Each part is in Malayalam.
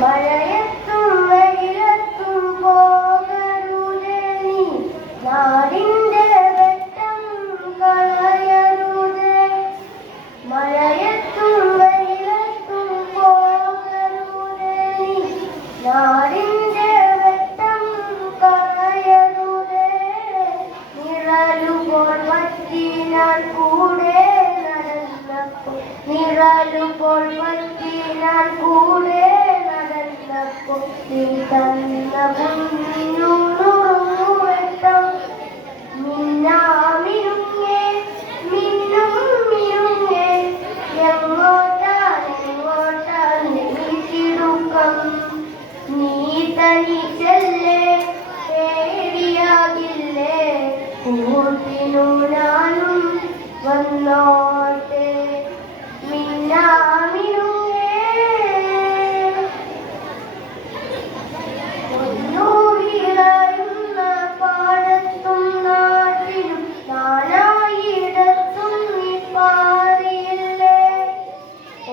മഴയത്തും വെയിലത്തും പോകരുതേ നീ, നാടിന്റെ വെട്ടം കളയരുതേ. മഴയത്തും വെയിലത്തും പോകരുതേ നീ, നാടിന്റെ വെട്ടം കളയരുതേ. നിഴലുപോൽ വറ്റി ഞാൻ കൂടെ നടന്നപ്പോൾ, നിഴലുപോൽ വറ്റി ഞാൻ കൂടെ നടന്നപ്പോൾ, നീ തന്ന പൊന്നുറുങ്ങുവെട്ടം മിന്നാമിനുങ്ങേ മിന്നും മിനുങ്ങേ. എങ്ങോട്ടാണ് നീ തിടുക്കം, നീ തനിച്ചല്ലേ പേടിയാകില്ലേ, കൂട്ടിനു ഞാനും വന്നോട്ടെ മിന്നാമിനുങ്ങേ. ഒന്നു വിളയുന്ന പാടത്തും നാട്ടിലും നാനായിടത്തും നീ പാറിയില്ലേ.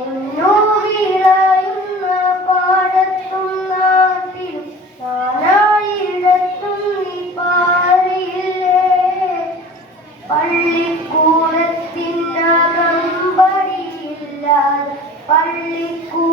ഒന്നു വിളയുന്ന പാടത്തും നാട്ടിലും നാനായിടത്തും നീ പാറിയില്ലേ. പള്ളിക്കൂടത്തിനകം പടിയില്ലാതെ പള്ളിക്കൂ